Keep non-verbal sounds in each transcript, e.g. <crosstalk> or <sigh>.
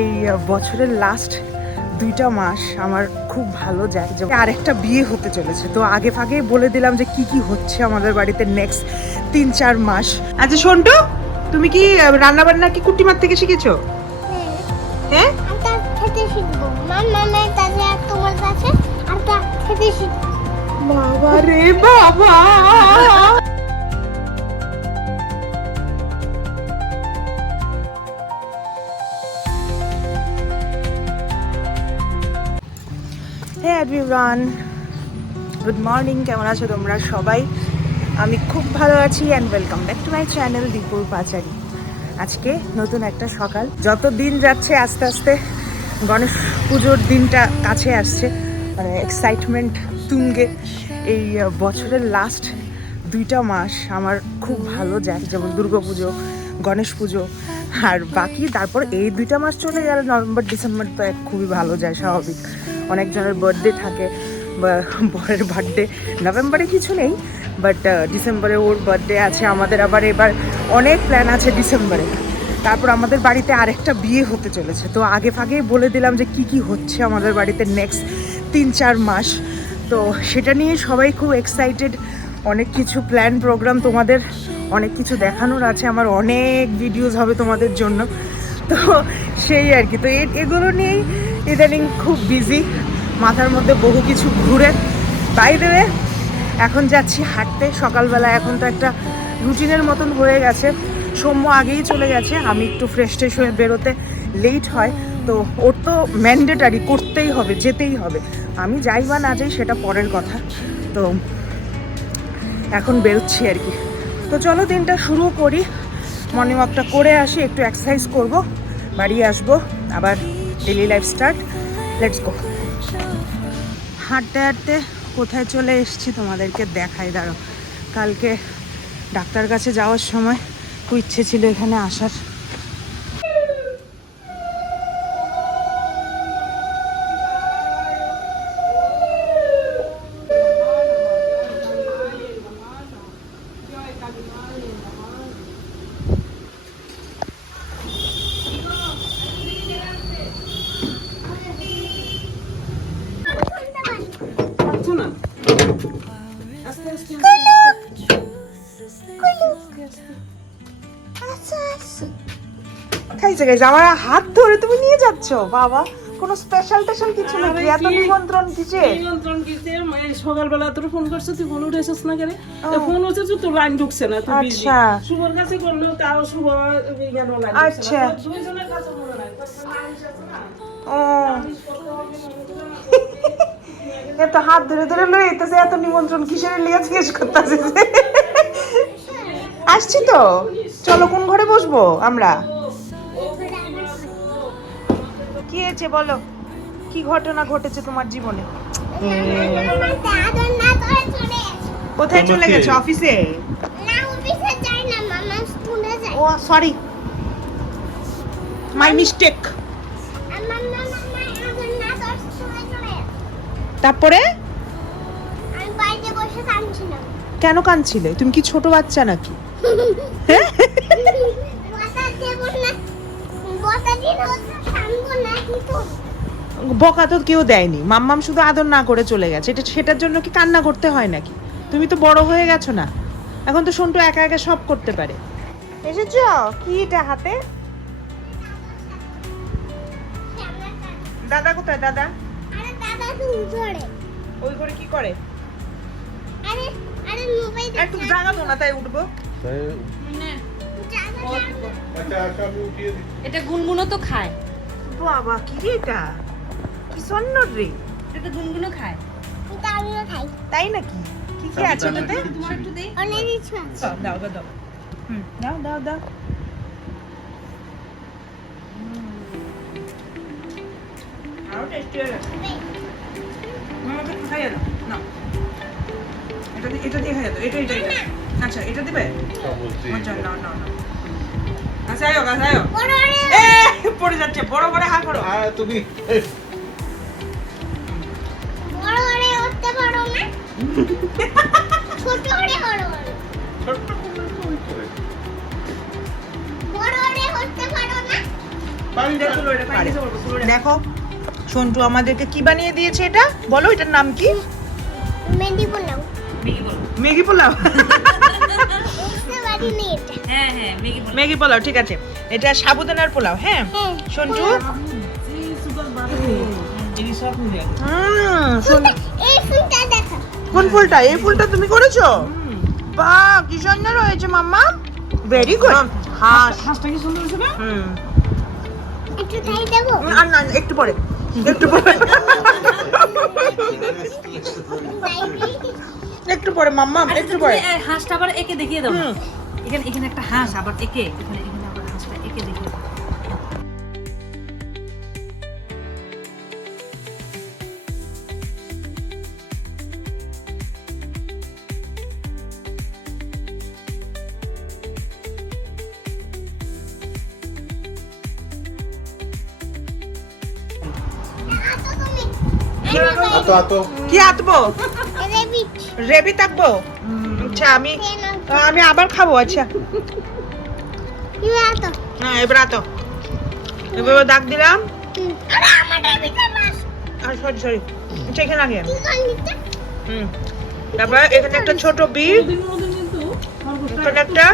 এই বছরের লাস্ট দুইটা মাস আমার খুব ভালো যায়। যে আরেকটা বিয়ে হতে চলেছে। তো আগে ফাগে বলে দিলাম যে কি কি হচ্ছে আমাদের বাড়িতে নেক্সট তিন চার মাস। আচ্ছা সন্টু তুমি কি রান্না বান্না কি কুটিমার থেকে শিখেছো? হ্যাঁ। খেতে শিখব। মার তাহলে আর তোমার কাছে একটা খেতে শিখব। বাবা রে বাবা! হে এভরিওয়ান গুড মর্নিং কেমন আছো তোমরা সবাই? আমি খুব ভালো আছি and welcome back to my channel দীপুর পাচারি আজকে নতুন একটা সকাল। যত দিন যাচ্ছে আস্তে আস্তে গণেশ পুজোর দিনটা কাছে আসছে। মানে এক্সাইটমেন্ট তুঙ্গে। এই বছরের লাস্ট দুইটা মাস আমার খুব ভালো যায়। যেমন দুর্গা পুজো, গণেশ পুজো, আর বাকি তারপর এই দুইটা মাস চলে গেলে। নভেম্বর, ডিসেম্বর তো এক খুবই ভালো যায়, স্বাভাবিক। অনেকজনের বার্থডে থাকে বা বরের বার্থডে নভেম্বরে কিছু নেই বাট ডিসেম্বরে ওর বার্থডে আছে। আমাদের আবার এবার অনেক প্ল্যান আছে ডিসেম্বরে তারপর আমাদের বাড়িতে আরেকটা বিয়ে হতে চলেছে। তো আগে ফাগেই বলে দিলাম যে কি কি হচ্ছে আমাদের বাড়িতে নেক্সট তিন চার মাস। তো সেটা নিয়ে সবাই খুব এক্সাইটেড অনেক কিছু প্ল্যান প্রোগ্রাম তোমাদের অনেক কিছু দেখানোর আছে। আমার অনেক ভিডিওস হবে তোমাদের জন্য। তো সেই আর কি। তো এগুলো নিয়েই ইদানিং খুব বিজি মাথার মধ্যে বহু কিছু ঘুরে। বাই দেবে এখন যাচ্ছি হাঁটতে। সকালবেলা এখন তো একটা রুটিনের মতন হয়ে গেছে। সৌম্য আগেই চলে গেছে, আমি একটু ফ্রেশ ট্রেশ হয়ে বেরোতে লেট হয়। তো ওর তো ম্যান্ডেটারি করতেই হবে, যেতেই হবে। আমি যাই বা না যাই সেটা পরের কথা। তো এখন বেরোচ্ছি আর কি। তো চলো দিনটা শুরু করি। মর্নিং ওয়াকটা করে আসি, একটু এক্সারসাইজ করব, বাড়ি আসব, আবার daily life start let's go হাঁটতে হাঁটতে কোথায় চলে এসছি তোমাদেরকে দেখাই দাঁড়ো কালকে ডাক্তার কাছে যাওয়ার সময় খুব ইচ্ছে ছিল এখানে আসার। খাইছে খাইছে আমার হাত ধরে তুমি নিয়ে যাচ্ছ বাবা কোনো স্পেশাল টেশাল কিছু নাকি এত নিমন্ত্রণ কিসে নিয়ন্ত্রণ কিসে এই সকালবেলা তোর ফোন করছে তুই ফোন উঠেছিস না কেন। ফোন উঠেছে তোর লাইন ঢুকছে না তুই busy। আচ্ছা। শুভর কাছে করলেও তাও শুভ কেন লাইন আচ্ছা। দুইজনের কাছে মনে নাই না? ও মনে না? এত হাত ধরে ধরে লই এতেছে এত নিমন্ত্রণ কিসের লিয়ে জিজ্ঞেস করতেছে আসছি তো চলো কোন ঘরে বসবো আমরা কি হয়েছে বলো? কি ঘটনা ঘটেছে তোমার জীবনে? কোথায় চলে গেছো? অফিসে? ও সরি মাই মিস্টেক তারপরে? কেন কাঁদছিলে? তুমি কি ছোট বাচ্চা নাকি? <laughs> বসা বকা তো কেউ দেয়নি। মাম্মাম শুধু আদর না করে চলে গেছে। এটা সেটার জন্য কি কান্না করতে হয় নাকি? তুমি তো বড় হয়ে গেছো না। এখন তো সন্টু একা একা সব করতে পারে। এসেছ? কি এটা হাতে? দাদা কোথায়? দাদা? ওই করে কি করে? আরে আরে মোবাইল একটু জায়গা না তাই উঠবো। এটা গুনগুনো তো খায়। বাবা কি রে এটা? কি সন্ন রে? এটা তো গুনগুনো খায়। এটা আমিও খাই। তাই নাকি? কি কি আছে এটাতে তোমার একটু দেই অনেক কিছু আছে। দাও দাও দাও হুম দাও দাও দাও। আরও টেস্টি একটু খাইয়ে দাও। নাও। এটা দিয়ে এটা দিয়ে খাইয়ে দাও। এটা এটা এটা। আচ্ছা এটা দিবে? আচ্ছা আচ্ছা গাছ আয়ো। বড় বড়। এ <laughs> পড়ে যাচ্ছে। বড় বড় হা করো। তুমি। বড় বড় উঠতে পারো না? ছোট বড় বড় বড় বড় উঠতে পারো না? দেখো। সন্টু আমাদেরকে কি বানিয়ে দিয়েছে এটা? বলো এটার নাম কি? মেহেন্দি পোলাও ম্যাগি পোলাও? এটা হ্যাঁ হ্যাঁ ম্যাগি পোলাও। ঠিক আছে। এটা সাবুদানার পোলাও হ্যাঁ? সন্টু? কোন ফুলটা? এই ফুলটা তুমি করেছ? বাহ কি সুন্দর হয়েছে মাম্মা। ভেরি গুড হাঁস। হাঁসটা কি সুন্দর হয়েছে না হুম। একটু খাই দেবো? আর না একটু পরে। একটু পরে। <laughs> একটু পরে মাম্মা একটু পরে। হাঁসটা আবার একে দেখিয়ে দাও। এখানে এখানে একটা হাঁস আবার একে এখানে এখানে আবার হাঁসটা একে দেখিয়ে দাও। কি আঁতবো? রেবি থাকব? আচ্ছা আমি আমি আবার খাব আচ্ছা। হ্যাঁ এবার আতো এবার দাগ দিলাম। সরি সরি আচ্ছা এখানে আগে হুম। তারপর এখানে একটা ছোট বি। ওদিন ওদিন কিন্তু খরগোশটা এখানে একটা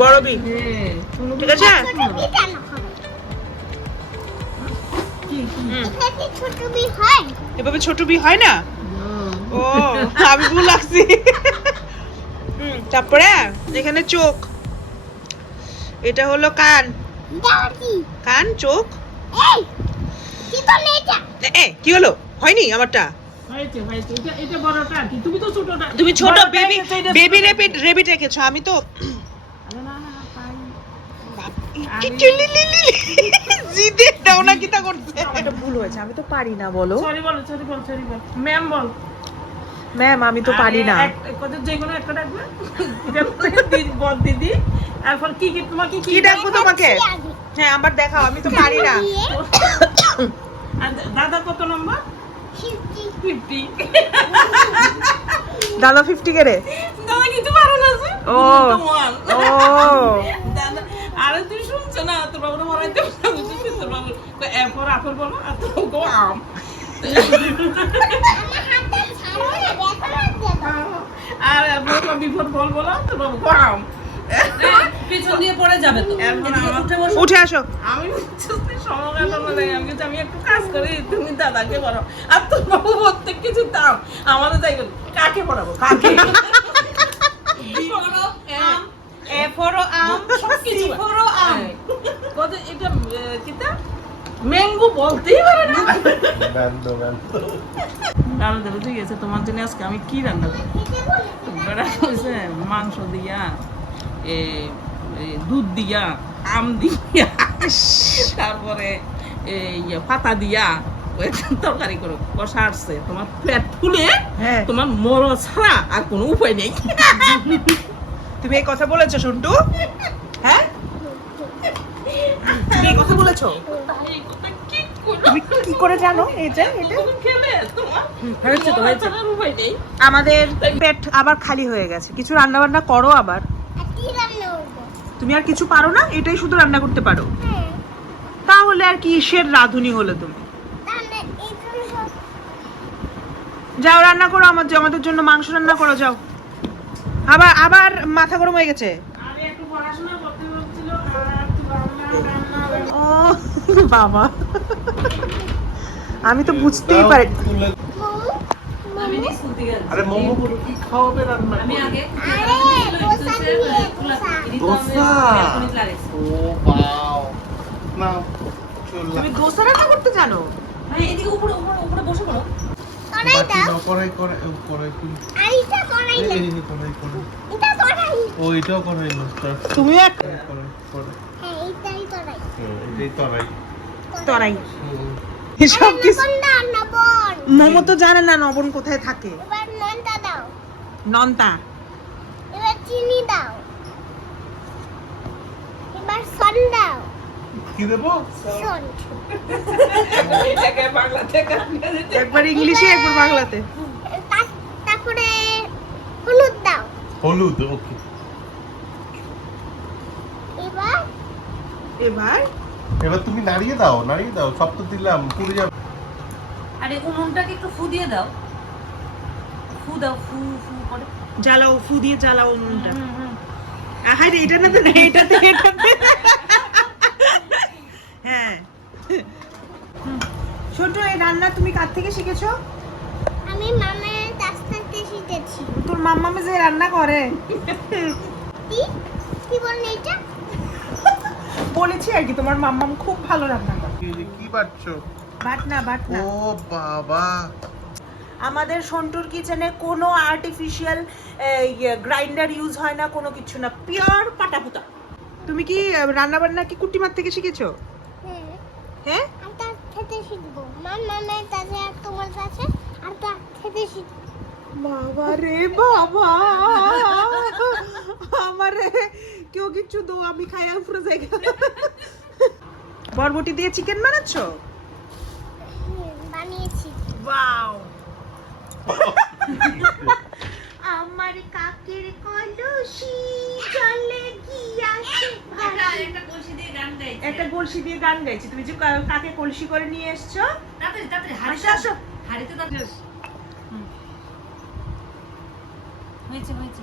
বড় বি। হ্যাঁ, ঠিক আছে? হয়? এভাবে ছোট বি হয় না? ও আমি ভুল লাগছি। তারপরে? এখানে চোখ। এটা হলো কান। কান চোখ? কি এ, এ কি হলো? হয়নি আমারটা? তুমি তো ছোটটা। তুমি ছোট বেবি বেবি রেবিট রেবিট রেখেছো আমি তো। জিদে দাও না এটা ভুল হয়েছে আমি তো পারি না বলো। বলো, বলো। ম্যাম বল। ম্যাম আমি তো পারি না। যে কোনো একটা ডাকবে। এটা বলে দিদি। এরপর কি কি তোমাকে কি কি? ডাকবো তোমাকে? হ্যাঁ আমার দেখাও আমি তো পারি না। আর দাদা কত নম্বর? ফিফটি। দাদা ফিফটি কেড়ে দাদা কিছু পারো না ও। ও। দাদা আরে তুই শুনছো না? তোর বাবুরা মারাইতে বুঝছিস তোর বাবু এরপর আপেল বলো আর তোর গো আম আর বিপদ পিছন দিয়ে পড়ে যাবে তো। উঠে আসো। আমি মানে আমি কিন্তু আমি একটু কাজ করি তুমি দাদাকে বলো আর তোর বাবু প্রত্যেক কিছু দাম আমাদের তাই কাকে পড়াবো কাকে? আম এ ফর আম সি ফর আম। কত এটা কিতা? ম্যাঙ্গো বলতেই পারে না। ব্যান্ড ব্যান্ড ঠিক আছে তোমার জন্য আজকে আমি কি রান্না করব? বেড়া মাংস দিয়া দুধ দিয়া আম দিয়া তারপরে এই ইয়ে, পাতা দিয়া ওই তরকারি করো কষা আসছে। তোমার পেট ফুলে হ্যাঁ। তোমার মরো ছাড়া আর কোনো উপায় নেই। তুমি এই কথা বলেছ সন্টু হ্যাঁ? তুমি এই কথা বলেছ? তুমি কি করে জানো? এটা এটা হয়েছে তো, হয়েছে। আমাদের পেট আবার খালি হয়ে গেছে। কিছু রান্না বান্না করো আবার। কি তুমি আর কিছু পারো না? এটাই শুধু রান্না করতে পারো। তাহলে আর কিসের রাঁধুনি হলো তুমি? যাও রান্না করো আমার আমাদের জন্য মাংস রান্না করো যাও। আবার আবার মাথা গরম হয়ে গেছে? আমি একটু পড়াশোনা করতে বলছিল আর একটু রান্না রান্না রান্না। ও। <laughs> বাবা। আমি তো বুঝতেই পারি মোমো আমি নি স্কুল থেকে আসছি। আরে মোমো কি খাওয়াবে রান্না আমি আগে দোসা দিয়ে দোসা? দোসা। ও বাও। না তুমি দোসা রান্না করতে জানো? এদিকে উপরে উপরে উপরে বসে পড়ো। কড়াই দাও দাও, কড়াই কড়াই কড়াই কড়াই। আর এটা কড়াই এই, দাও এই, এই, কড়াই কড়াই। এটা কড়াই। ও এটাও কড়াই না তুমিও এক কড়াই কড়াই হ্যাঁ এইটাই কড়াই হুম, এটাই তরাই। তরাই। সব কিছু মোমো তো জানে না লবণ কোথায় থাকে। এবার লঙ্কা দাও। নন্তা। এবার চিনি দাও। এবার সন দাও। কি দেবো? সন। একবার ইংলিশে একবার বাংলাতে। তারপরে হলুদ দাও। হলুদ ওকে। এবার এবার এবার তুমি নাড়িয়ে দাও নাড়িয়ে দাও সব তো দিলাম পুড়ে যাবে। আরে উনুনটাকে একটু ফু দিয়ে দাও। ফু দাও ফু ফু করে। জ্বালাও ফু দিয়ে জ্বালাও উনুনটা। আহাই এটা না তো না এটাতে এটাতে হ্যাঁ। ছোট এই রান্না তুমি কার থেকে শিখেছো? আমি মামার কাছ থেকে শিখেছি। তোর মামা মাম্মামে যে রান্না করে। কি? কি বলেন এটা? বলেছি আর কি তোমার মাম্মাম খুব ভালো রান্না করে। কি পাচ্ছো বাট না বাট না ও বাবা। আমাদের সন্টুর কিচেনে কোনো আর্টিফিশিয়াল গ্রাইন্ডার ইউজ হয় না কোনো কিছু না পিওর পাটাপুতা। তুমি কি রান্না বান্না কি কুটিমার থেকে শিখেছো? হ্যাঁ। হ্যাঁ? আর তা খেতে শিখব। মার মামের কাছে আর তোমার কাছে আর তার খেতে শিখব। বাবা রে বাবা আমারে কেউ কিছু দো আমি খাই পুরো জায়গা বরবটি দিয়ে চিকেন বানাচ্ছো? বানিয়েছি। ওয়াও আমার কাকের কলসি জলে গিয়াছে। একটা কলসি দিয়ে গান গাইছে। তুমি যে কাকে কলসি করে নিয়ে এসছো? তাড়াতাড়ি তাড়াতাড়ি হাড়িতে আসো, আসো। হাড়িতে তাড়াতাড়ি হয়েছে হয়েছে।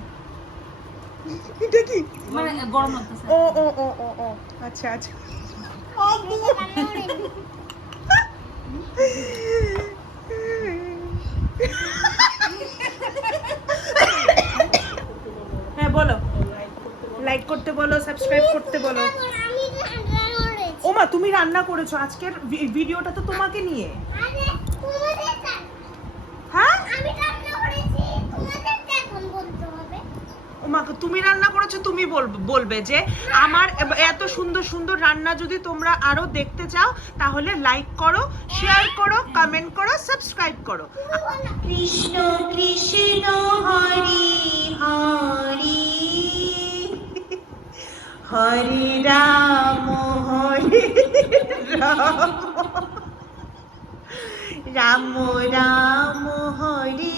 এটা কি? মানে গরম লাগতেছে। ও ও ও ও ও। আচ্ছা আচ্ছা। হ্যাঁ বলো। লাইক করতে বলো সাবস্ক্রাইব করতে বলো। ওমা তুমি রান্না করেছ। আজকের ভি- ভিডিওটা তো তোমাকে নিয়ে আরে তোমাদের কা- হ্যাঁ আমি রান্না করেছি তোমাদেরকে এখন বলতে হবে ওমা তুমি করেছ তুমি বলবে যে আমার এত সুন্দর সুন্দর রান্না যদি তোমরা আরও দেখতে চাও তাহলে লাইক করো শেয়ার করো কমেন্ট করো সাবস্ক্রাইব করো। কৃষ্ণ কৃষ্ণ হরি হরি। হরে রাম হরে রাম। রাম রাম হরে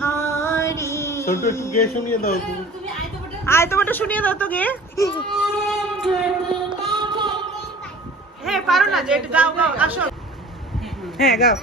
হরে। ছোট একটু গিয়ে শুনিয়ে দাও। তুমি আয় তোমারটা শুনিয়ে দাও তো গে <laughs> হ্যাঁ পারো না যে একটু গাও গাও আসো। হ্যাঁ গাও।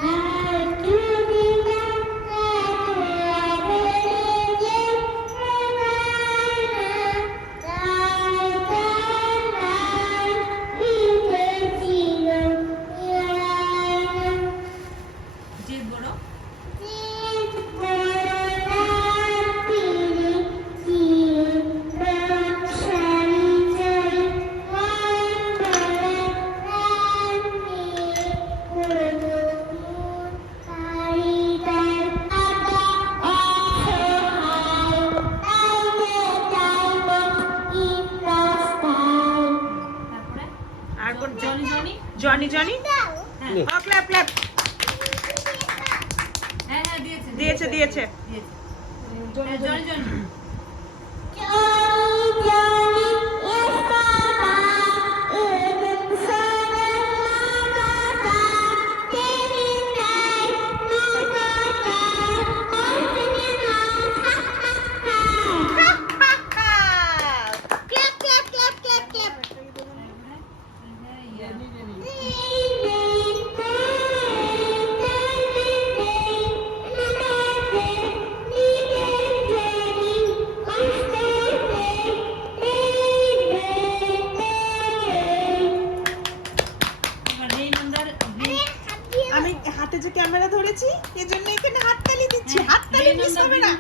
জনি জনি জনি হ্যাঁ ও ক্ল্যাপ ক্ল্যাপ হ্যাঁ হ্যাঁ দিয়েছে দিয়েছে দিয়েছে দিয়েছে। হ্যাঁ, জনি জনি ধরেছি এজন্য এখানে হাততালি দিচ্ছি। হ্যাঁ, হাততালি মিস হবে না।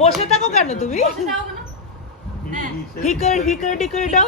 বসে থাকো কেন তুমি? হিকার হিকার টিকার দাও।